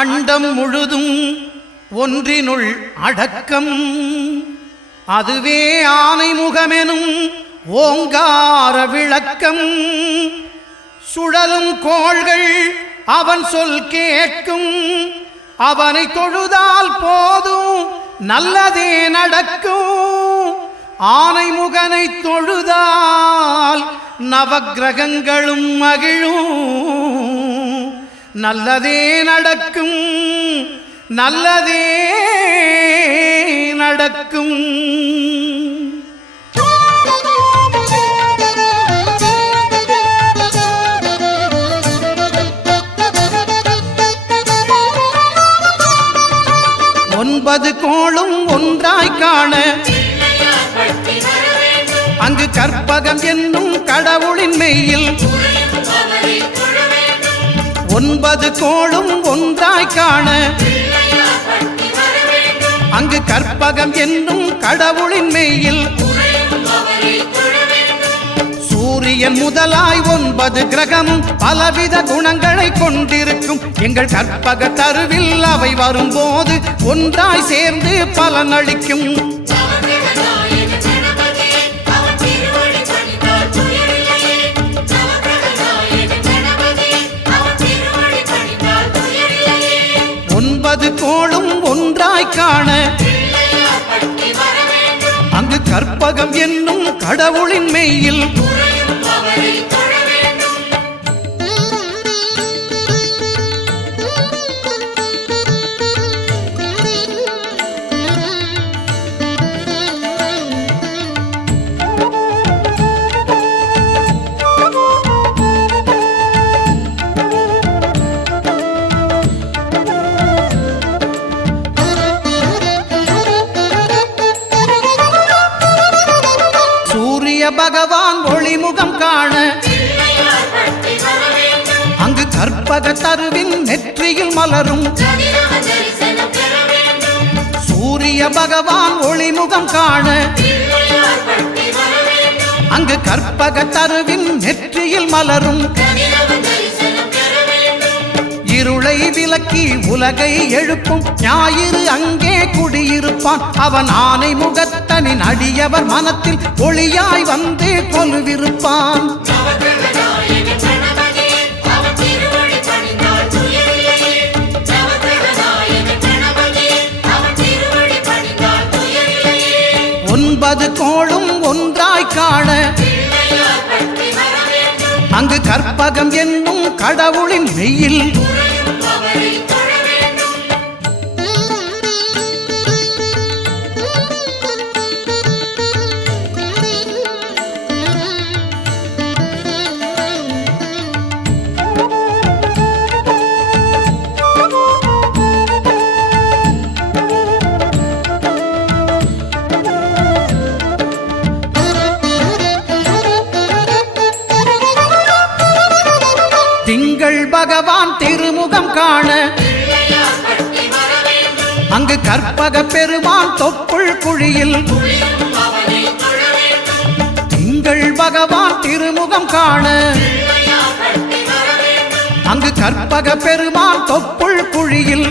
அண்டம் முழுதும் ஒன்றினுள் அடக்கம். அதுவே ஆனைமுகமெனும் ஓங்கார விளக்கம். சுழலும் கோள்கள் அவன் சொல் கேட்கும். அவனை தொழுதால் போதும் நல்லதே நடக்கும். ஆனைமுகனை தொழுதால் நவக்கிரகங்களும் மகிழும். நல்லதே நடக்கும், நல்லதே நடக்கும். ஒன்பது கோளும் ஒன்றாய் காண அங்கு கற்பகம் என்னும் கடவுளின் மெய்யில். ஒன்பது கோளும் ஒன்றாய் காண அங்கு கற்பகம் என்னும் கடவுளின் மெய்யில். சூரியன் முதலாய் 9 கிரகமும் பலவித குணங்களை கொண்டிருக்கும். எங்கள் கற்பக தருவில் அவை வரும்போது ஒன்றாய் சேர்ந்து பலனளிக்கும். கோளும் ஒன்றாய் காண அங்கு கற்பகம் என்னும் கடவுளின் மெய்யில். பகவான் ஒளிமுகம் காண அங்கு கற்பக தருவின் நெற்றியில் மலரும். சூரிய பகவான் ஒளிமுகம் காண அங்கு கற்பக தருவின் நெற்றியில் மலரும். இருளை விலக்கி உலகை எழுப்பும் ஞாயிறு அங்கே குடியிருப்பான். அவன் ஆனை முகத்தனின் அடியவர் மனத்தில் ஒளியாய் வந்து கொலுவிருப்பான். ஒன்பது கோளும் ஒன்றாய் காண அங்கு கற்பகம் என்னும் கடவுளின் மெய்யில். திங்கள் பகவான் திருமுகம் காண அங்கு கற்பக பெருமான் தொப்புள் குழியில். திங்கள் பகவான் திருமுகம் காண அங்கு கற்பக பெருமான் தொப்புள் குழியில்.